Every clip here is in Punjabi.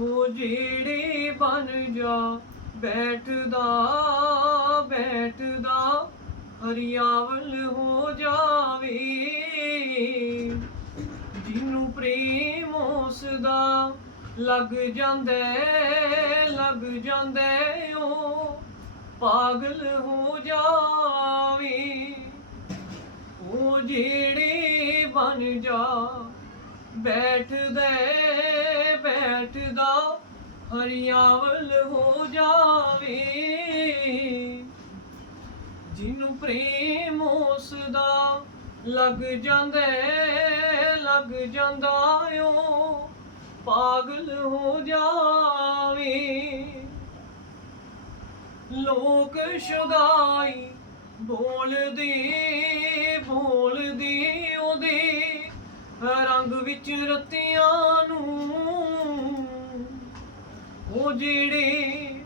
ਉਹ ਜਿਹੜੇ ਬਨ ਜਾ, ਬੈਠਦਾ ਬੈਠਦਾ, ਹਰਿਆਵਲ ਹੋ ਜਾਵੇ। ਜਿਹਨੂੰ ਪ੍ਰੇਮ ਉਸ ਦਾ ਲੱਗ ਜਾਂਦੇ ਲੱਗ ਜਾਂਦੇ, ਉਹ ਪਾਗਲ ਹੋ ਜਾਵੇ। ਉਹ ਜਿਹੜੇ ਬਨ ਜਾ, ਬੈਠਦੇ ਬੈਠਦਾ ਹਰਿਆਵਲ ਹੋ ਜਾਵੇ। ਜਿਹਨੂੰ ਪ੍ਰੇਮ ਉਸ ਦਾ ਲੱਗ ਜਾਂਦਾ ਲੱਗ ਜਾਂਦਾ ਓ ਪਾਗਲ ਹੋ ਜਾਵੇ। ਲੋਕ ਸ਼ੁਦਾਈ ਬੋਲਦੇ ਬੋਲਦੇ ਉਹਦੇ ਰੰਗ ਵਿੱਚ ਰਤਿਆਂ ਨੂੰ ਜਿਹੜੇ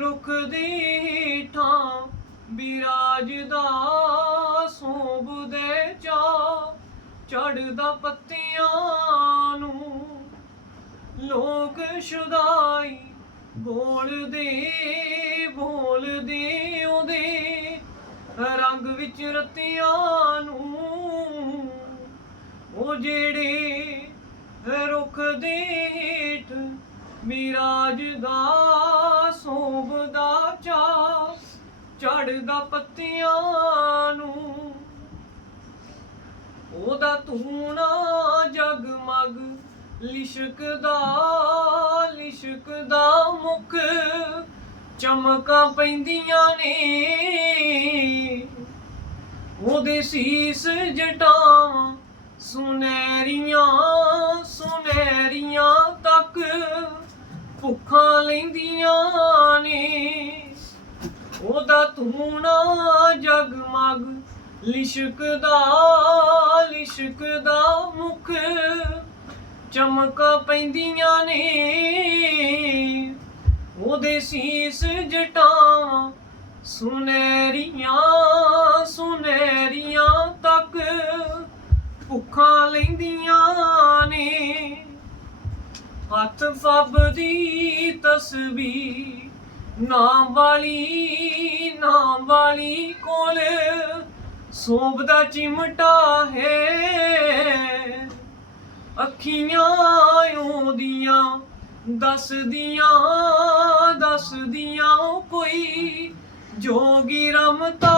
ਰੁੱਖ ਦੀ ਠਾਂ ਬਿਰਾਜਦਾ ਸੋਭਦੇ ਚਾ ਚੜਦਾ ਪੱਤਿਆਂ ਨੂੰ ਲੋਕ ਸ਼ੁਦਾਈ ਬੋਲਦੇ ਬੋਲਦੇ ਉਹਦੇ ਰੰਗ ਵਿੱਚ ਰਤਿਆਂ ਨੂੰ, ਉਹ ਜਿਹੜੇ ਰੁੱਖ ਦੇ ਮਿਰਾਜਦਾ ਸੋਭਦਾ ਚਾ ਚੜਦਾ ਪੱਤਿਆਂ ਨੂੰ। ਉਹਦਾ ਧੂਣਾ ਜਗਮਗ, ਲਿਸ਼ਕਦਾ ਲਿਸ਼ਕਦਾ ਮੁਖ ਚਮਕਾਂ ਪੈਂਦੀਆਂ ਨੇ। ਉਹਦੇ ਸੀਸ ਜਟਾਂ ਸੁਨਹਿਰੀਆਂ ਸੁਨਹਿਰੀਆਂ ਭੁੱਖਾਂ ਲੈਂਦੀਆਂ ਨੇ। ਉਹਦਾ ਧੂਣਾ ਜਗਮਗ ਲਿਸ਼ਕਦਾ ਲਿਸ਼ਕਦਾ ਮੁਖ ਚਮਕ ਪੈਂਦੀਆਂ ਨੇ। ਉਹਦੇ ਸੀਸ ਜਟਾਂ ਸੁਨਹਿਰੀਆਂ ਸੁਨਹਿਰੀਆਂ ਤੱਕ ਭੁੱਖਾਂ ਲੈਂਦੀਆਂ ਹੱਥ ਫੱਬਦੀ ਤਸਬੀਹ ਨਾਮ ਵਾਲੀ ਨਾਮ ਵਾਲੀ ਕੋਲ ਸੋਭਦਾ ਚਿਮਟਾ ਹੈ। ਅੱਖੀਆਂ ਉਹਦੀਆਂ ਦੱਸਦੀਆਂ ਦੱਸਦੀਆਂ ਕੋਈ ਜੋਗੀ ਰਮਤਾ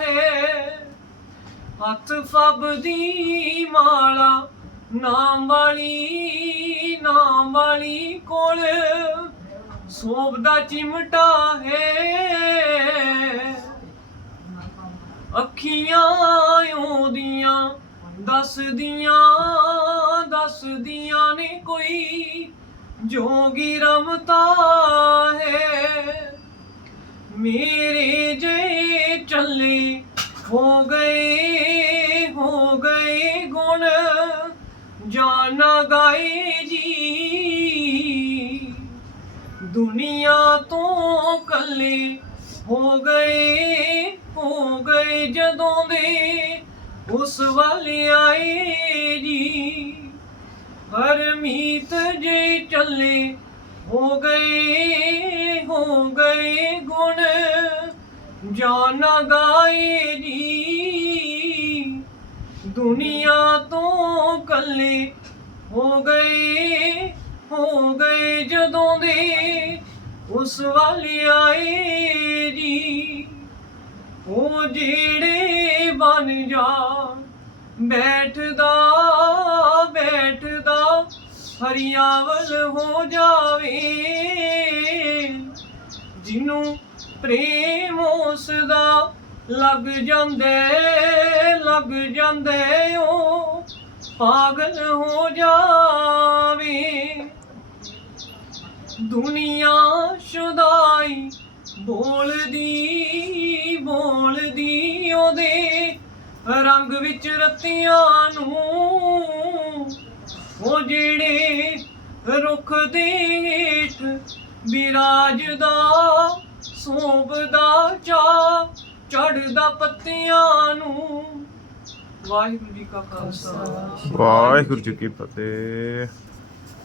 ਹੈ। ਹੱਥ ਫੱਬਦੀ ਮਾਲਾ ਨਾਮ ਵਾਲੀ ਨਾਮ ਵਾਲੀ ਕੋਲ ਸੋਭਦਾ ਚਿਮਟਾ ਹੈ। ਅੱਖੀਆਂ ਉਹਦੀਆਂ ਦੱਸਦੀਆਂ ਦੱਸਦੀਆਂ ਨੇ ਕੋਈ ਜੋਗੀ ਰਮਤਾ ਹੈ। ਮੇਰੇ ਜੇ ਚੱਲੇ ਹੋ ਗਏ ਦੁਨੀਆ ਤੋਂ ਕੱਲੇ ਹੋ ਗਏ ਹੋ ਗਏ ਜਦੋਂ ਦੇ ਉਸ ਵੱਲ ਆਏ ਜੀ। ਹਰਮੀਤ ਜੇ ਚੱਲੇ, ਹੋ ਗਏ ਹੋ ਗਏ ਗੁਣ ਜਾਣਾ ਗਾਏ ਜੀ। ਦੁਨੀਆ ਤੋਂ ਕੱਲੇ ਹੋ ਗਏ ਹੋ ਗਈ ਜਦੋਂ ਦੀ ਉਸ ਵਾਲੀ ਆਈ ਜੀ। ਉਹ ਜਿਹੜੇ ਬਣ ਜਾ, ਬੈਠਦਾ ਬੈਠਦਾ, ਹਰਿਆਵਲ ਹੋ ਜਾਵੇ। ਜਿਹਨੂੰ ਪ੍ਰੇਮ ਉਸ ਦਾ ਲੱਗ ਜਾਂਦੇ ਲੱਗ ਜਾਂਦੇ ਉਹ ਪਾਗਲ ਹੋ ਜਾਵੇ। ਦੁਨੀਆ ਸ਼ੁਦਾਈ, ਬੋਲਦੀ ਬੋਲਦੀ ਉਹਦੇ ਰੰਗ ਵਿੱਚ ਰਤਿਆਂ ਨੂੰ। ਉਹ ਜਿਹੜੇ ਰੁੱਖ ਦੇ ਹੇਠ ਬਿਰਾਜਦਾ ਸੋਭਦਾ ਚਾ ਚੜਦਾ ਪੱਤਿਆਂ ਨੂੰ। ਵਾਹਿਗੁਰੂ ਜੀ ਕਾ ਖਾਲਸਾ। ਵਾਹਿਗੁਰੂ ਜੀ ਕੀ ਫਤਿਹ।